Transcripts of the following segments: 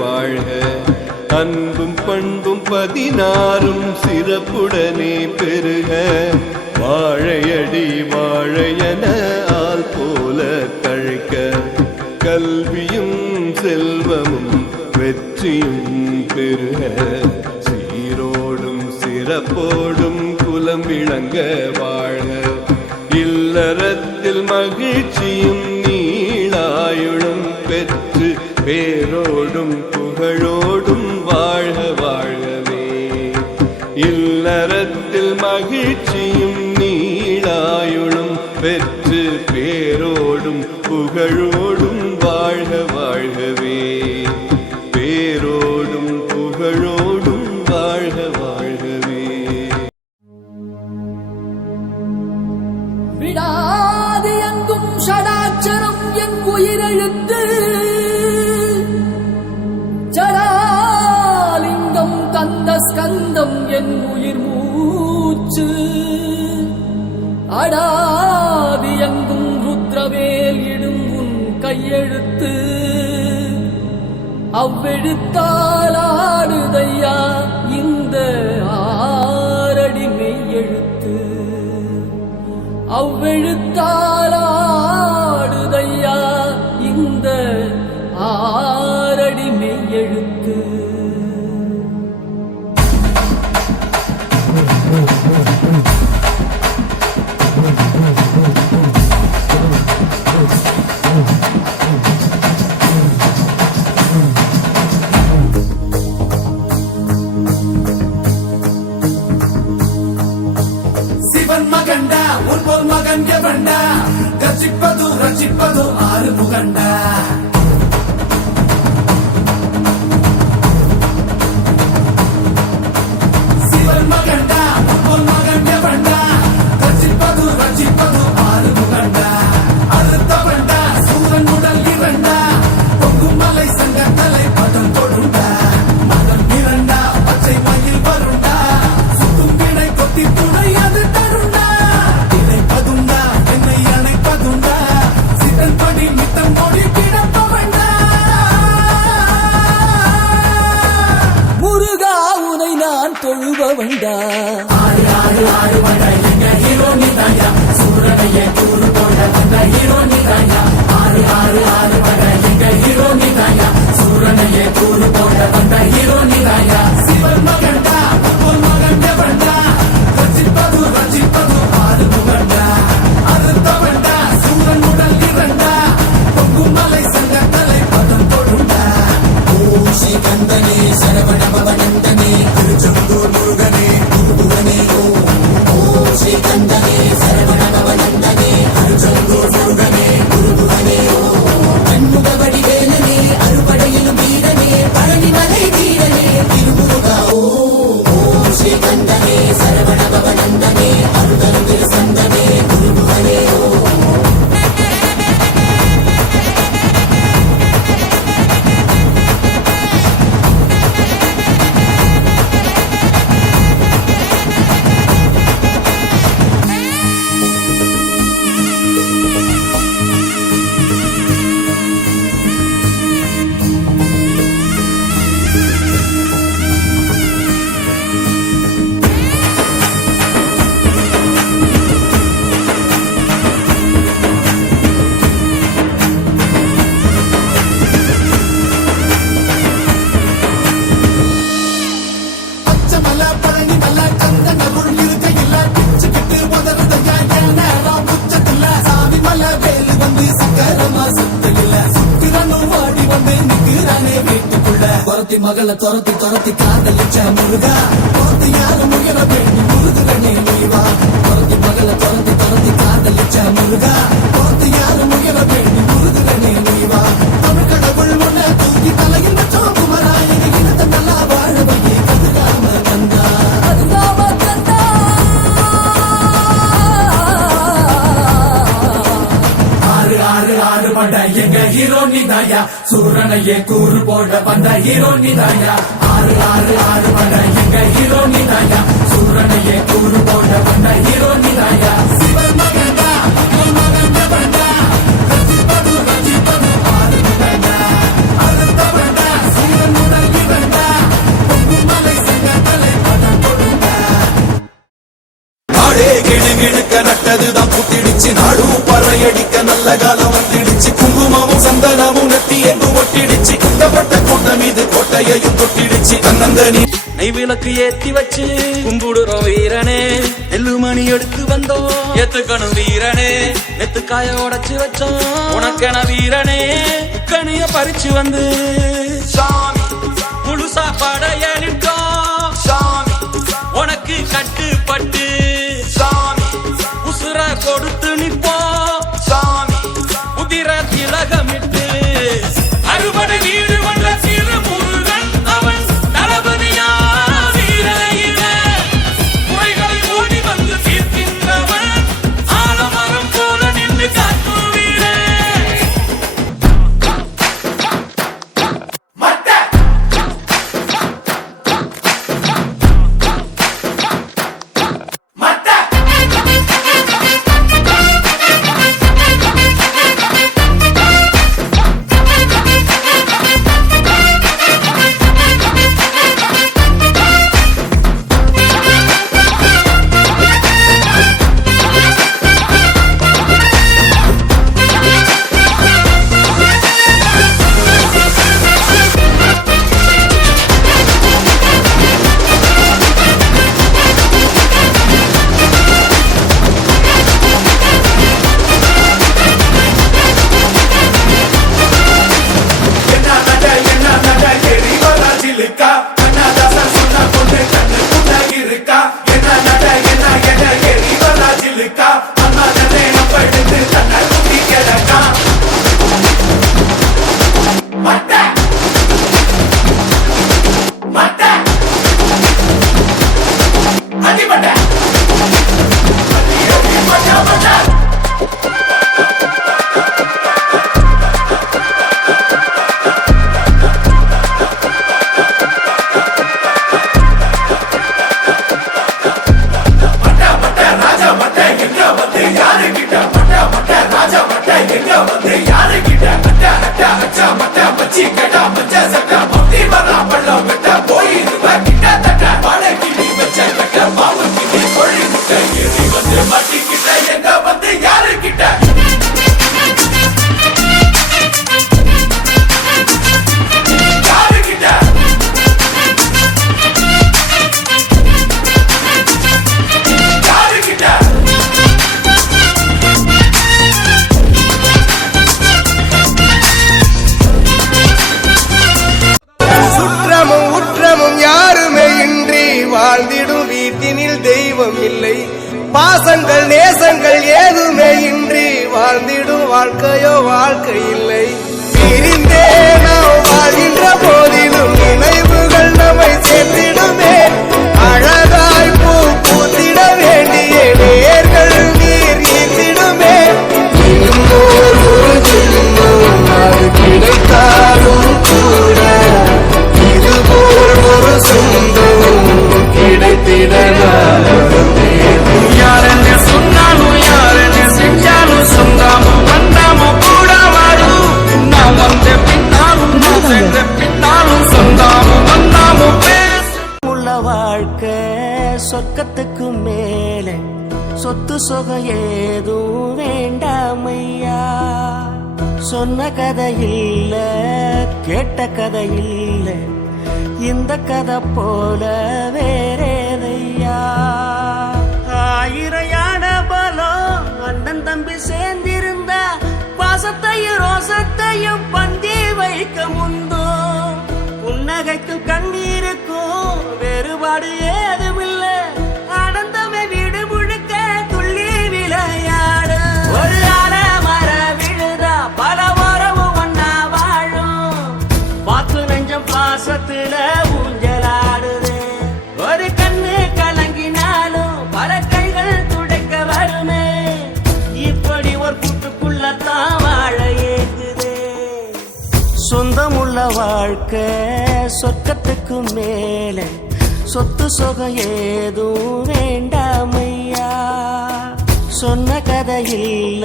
வாழ்க. அன்பும் பண்பும் 16 சிறப்புடனே பெருக. வாழையடி வாழையன ஆள் போல தழைக்க. கல்வியும் செல்வமும் வெற்றியும் பெருக. சீரோடும் சிறப்போடும் குலம் விளங்க வாழ்க. இல்லறத்தில் மகிழ்ச்சியும் நீளாயுளும் பெற்று பேரோடும் புகழோடும் வாழ்க வாழ்கவே. இல்லறத்தில் மகிழ்ச்சியும் நீளாயுளும் பெற்று பேரோடும் புகழோடும் வாழ்க வாழ்கவே. பேரோடும் புகழோடும் வாழ்க வாழ்கவே. விடாது எங்கும் ஷடாட்சரம் என் உயிரெழுத்து. ஜடாலிங்கம் கந்த ஸ்கந்தம் என் உயிர் மூச்சு. அடாதி எங்கும் ருத்ரவேல் இடும் உன் கையெழுத்து. அவ்வெழுத்தால் ஆடுதையா இந்த ஆரடி மெய்யெழுத்து. அவ்வெழுத்தால் ஆடுதையா இந்த ஆரடி மெய்யெழுத்து. சிவன் மகண்டா உன் போல் மகன் எவண்டா. கர்ஜிப்பது ரட்சிப்பது ஆறு முகண்டா. சிவன் மகண்டா உன் போல் மகன் எவண்டா. கர்ஜிப்பது ரட்சிப்பது ஆறு முகண்டா. அறுத்தவண்டா சூரன் உடல் இரண்டா. பொங்கும் மலை சங்க தலை பதம் கொடுண்டா. மதம் இரண்டா பச்சை மயில் வருண்டா. சுத்தும் வினை கொத்தி துணை அது தருண்டா. இணைப்பதுண்டா என்னை அணைப்பதுண்டா. சித்தன் படி மித்தம் மொழி கிடப்பவண்டா. முருகா உனை நான் தொழுபவண்டா. ஆறு ஆறு ஆறு வண்டா எங்க ஹீரோ நீதாயா. சூரனையே கூறு போட வந்த ஹீரோ நீதாயா. ஆறு ஆறு ஆறு வண்டா எங்க ஹீரோ நீதாயா. சூரனையே கூறு போட வந்த ஹீரோ நீதாயா. சிவன் மகண்டா உன் மகன் எவண்டா. ரட்சிப்பது ரட்சிப்பது ஆறு முகண்டா. அறுத்தவண்டா சூரன் உடல் இரண்டா. பொங்கும் மலை சங்க தலை பதம் கொடுண்டா. ஓம் ஸ்ரீ கந்தனே சரவண பவனந்தனே திருச்செந்தூர் முருகனே குருபுவனே. ஓம் ஸ்ரீ கந்தனே சரவண பவனந்தனே திருச்செந்தூர் முருகனே குருபுவனே. கண்முக வடிவேலனே அறுபடையிலும் வீரனே பழனிமலை வீரனே திருமுருகா. ஓம் ஸ்ரீ கந்தனே சரவண பவனந்தனே அருதரு சந்தனே குருபுவனே. பச்சமலை பழனிமலை கந்தன் அருள் இருக்கையில் பிச்சுக்கிட்டு உதறதையா என் நேரம் உச்சத்துல. சாமி மலை வேலு வந்து சக்கரமா சுத்தையில. சுக்கிரனும் வாடி வந்து நிக்கிறானே வீட்டுக்குள்ள. துரத்தி மகளை துரத்தி துரத்தி காதலிச்ச முருகா. துரத்தி யாரும் உயர வேண்டி முருகனே நீவா. துரத்தி மகளை துரத்தி துரத்தி காதலிச்ச முருகா. துரத்தி யாரும் உயர வேண்டி முருகனே நீவா. தமிழ் கடவுள் உன்னை தூக்கி தலையில் வச்சோம் குமரா. எங்க இனத்தை நல்லா வாழ வையே கதிராம கந்தா. அதுதாம கந்தா. ஆறு ஆறு ஆறு பண்ட எங்க ஹீரோ நீதாயா. சூரனையே கூறு போட வந்த ஹீரோ நீதாயா. ஆறு ஆறு ஆறு பண்ட எங்க ஹீரோ நீதாயா. சூரனையே கூறு போட வந்த ஹீரோ நீதாயா. சிவன் மகண்டா உன் மகன் எவண்டா. ரட்சிப்பது ரட்சிப்பது ஆறு முகண்டா. அறுத்தவண்டா சூரன் கிடுகிடுக்க நட்டதுதான் புத்திடுச்சு நாடும் பறையடிக்க நல்ல காலம் வந்துடுச்சு குங்குமமும் சந்தனமும் நெத்தி எங்கும் ஒட்டிடுச்சு குட்டப்பட்ட கூட்டம் இது கோட்டையையும் தொட்டிடுச்சு தன்னந்தனி நெய் விளக்கு ஏத்தி வச்சு கும்பிடுறோம் வீரனே நெல்லுமணி எடுத்து வந்தோம் ஏத்துக்கணும் வீரனே நெத்துக்காய உடைச்சு வச்சோம் உனக்கென வீரனே கனிய பறிச்சு வந்து சாமி முழு சாப்பாடைய நின்றோம் சாமி உனக்கு கட்டுப்பட்டு சாமி உசுர கொடுத்து நிப்போம் சாமி உதிர திலகமிட்டு அறுபடை வீடு கொண்ட திருமுருகன் அவன் தளபதியா வீரையில முறைகளை ஓடி வந்து தீர்க்கின்றவன் ஆலமரம் போல நின்று காக்கும் வீரே மட்ட மட்ட சுற்றமும் உற்றமும் யாருமே இன்றி வாழ்ந்திடும் வீட்டினில் தெய்வம் இல்லை பாசங்கள் நேசங்கள் ஏதுமே இன்றி வாழ்ந்திடும் வாழ்க்கையோ வாழ்க்கை இல்லை பிரிந்தே நாம் வாழ்கின்ற போதிலும் நினைவுகள் நம்மை சேர்த்திடுமே அழகாய் பூ பூத்திட வேண்டிய வேர்கள் நீர் ஈர்த்திடுமே இன்னொரு ஒரு ஜென்மம் அது கிடைத்தாலும் கூட இதுபோல் ஒரு சொந்தம் கிடைத்திட யாரென்ன சொன்னாலும் யாரென்ன செஞ்சாலும் சொந்தாம வந்தாம கூட வரும் நான் வந்த பின்னாலும் நான் சென்ற பின்னாலும் சொந்தாம வந்தாம உள்ள வாழ்க்கை சொர்க்கத்துக்கு மேலே சொத்து சொகம் ஏதும் வேண்டாமையா சொன்ன கதை இல்ல கேட்ட கதை இல்ல இந்த கதை போல வேறேதையா ஆயிரம் யானை பலம் அண்ணன் தம்பி சேர்ந்திருந்தா பாசத்தையும் ரோசத்தையும் பந்தி வைக்க முந்தோ புன்னகைக்கும் கண்ணீருக்கும் வேறுபாடு ஏதுமில்ல ஆனந்தமே வீடு முழுக்க துள்ளி விளையாடு ஒரு மர விழுதா பல உறவும் ஒன்னா வாழும் வாக்கு நெஞ்சம் பாசத்துல ஊஞ்சலாடுது ஒரு கண்ணு கலங்கினாலும் பல கைகள் துடைக்க வருமே இப்படி ஒரு கூட்டுக்குள்ளத்தான் வாழ ஏங்குது சொந்தமுள்ள வாழ்க்கை சொர்க்கத்துக்கு மேலே சொத்து சொகம் ஏதும் வேண்டாமையா சொன்ன கதை இல்ல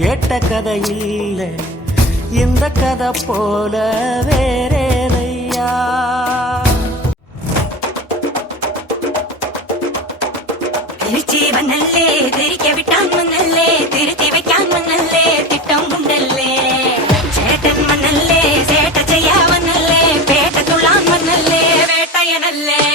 கேட்ட கதை இல்ல இந்த கதை போல வேறேதையா திருச்சி வண்ணல் பயனல்லே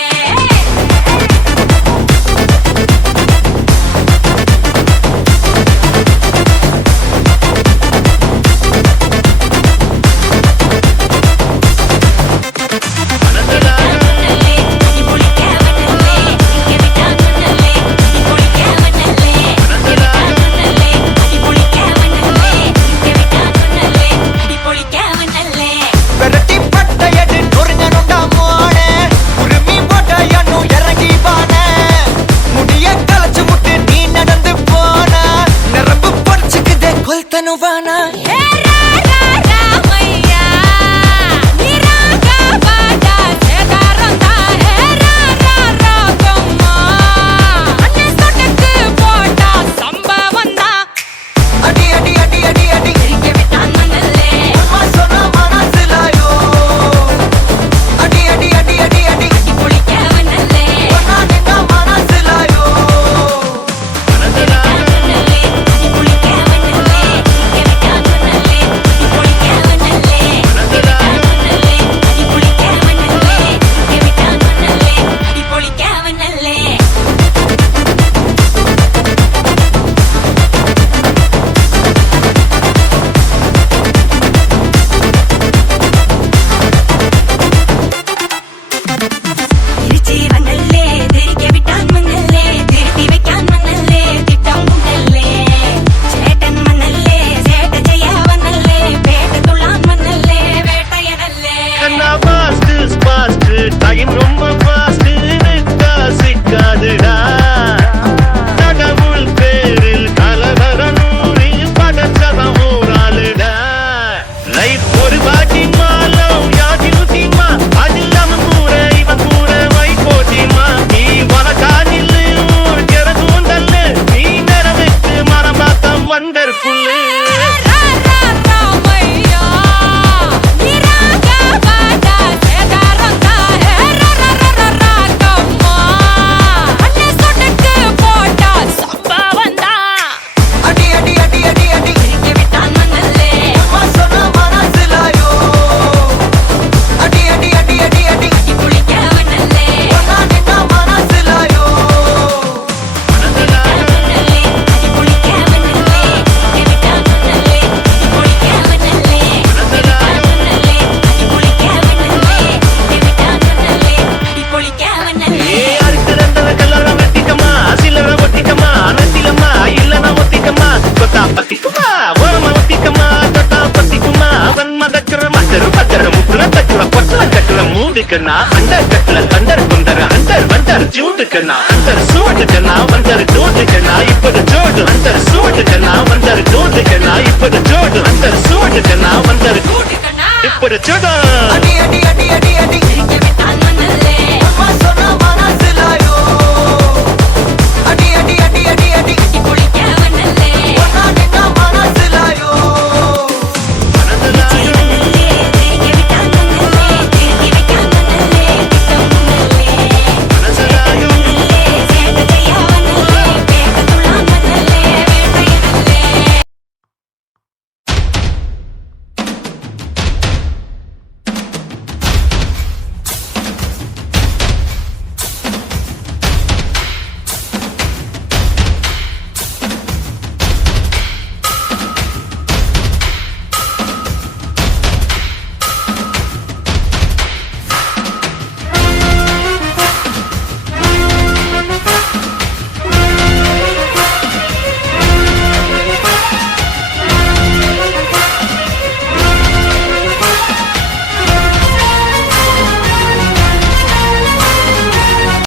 अंदर कटल अंदर कुंदर अंदर वंदर जूट करना अंदर सूट करना वंदर दूध करना इपद जोड़ अंदर सूट करना वंदर दूध करना इपद जोड़ अंदर सूट करना वंदर दूध करना इपद जोड़ अडी अडी अडी अडी